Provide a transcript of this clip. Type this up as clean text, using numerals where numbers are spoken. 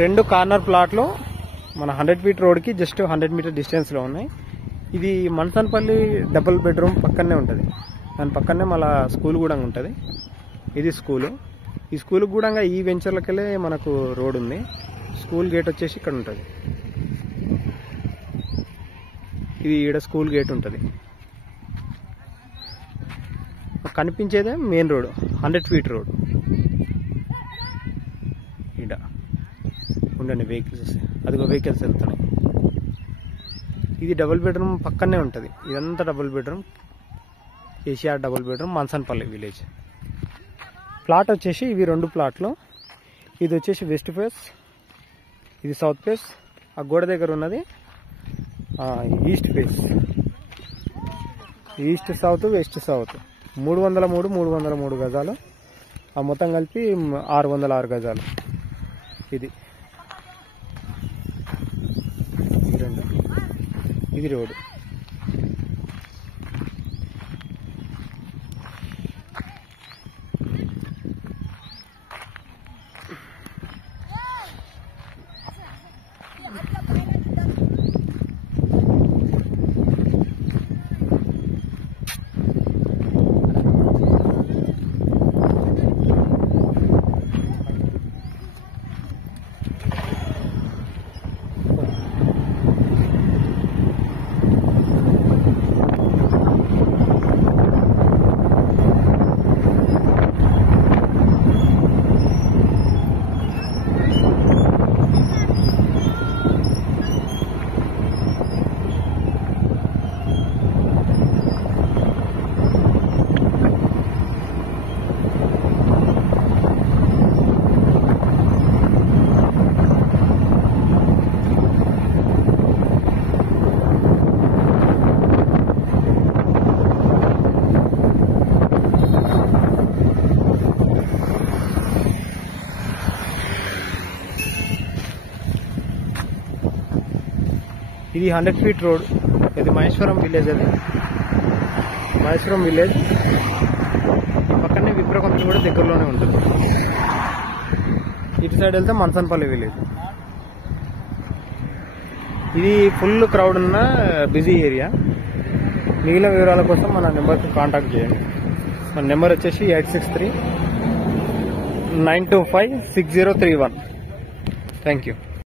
రెండు కార్నర్ ప్లాట్లు మన 100 ఫీట్ రోడ్కి జస్ట్ 100 మీటర్ డిస్టెన్స్లో ఉన్నాయి. ఇది మన్సన్పల్లి డబుల్ బెడ్రూమ్ పక్కనే ఉంటుంది. దాని పక్కనే మళ్ళీ స్కూల్ కూడా ఉంటుంది. ఇది స్కూలు. ఈ స్కూల్ కూడా ఈ వెంచర్లకెళ్ళే మనకు రోడ్ ఉంది. స్కూల్ గేట్ వచ్చేసి ఇక్కడ ఉంటుంది. ఇది ఈడ స్కూల్ గేట్ ఉంటుంది. కనిపించేదే మెయిన్ రోడ్, 100 ఫీట్ రోడ్. ఈడ ఉండండి వెహికల్స్, అదిగో వెహికల్స్ వెళ్తున్నాయి. ఇది డబుల్ బెడ్రూమ్ పక్కనే ఉంటుంది. ఇదంతా double bedroom, KCR double bedroom, Mansanpalli village. Plot వచ్చేసి ఇవి 2 ప్లాట్లు. ఇది వచ్చేసి వెస్ట్ ఫేస్, ఇది సౌత్ ఫేస్. ఆ గోడ దగ్గర ఉన్నది east face. East south, west south. 303 గజాలు. ఆ మొత్తం కలిపి 606 గజాలు. ఇది రోడ్. ఇది 100 ఫీట్ రోడ్. ఇది మహేశ్వరం విలేజ్. అది మహేశ్వరం విలేజ్ పక్కనే విప్రో కంపెనీ కూడా దగ్గరలోనే ఉంటుంది. ఇటు సైడ్ వెళ్తే మన్సన్పల్లి విలేజ్. ఇది ఫుల్ క్రౌడ్ ఉన్న బిజీ ఏరియా. మిగిలిన వివరాల కోసం మన నెంబర్కి కాంటాక్ట్ చేయండి. మన నెంబర్ వచ్చేసి 8639256031. Thank you.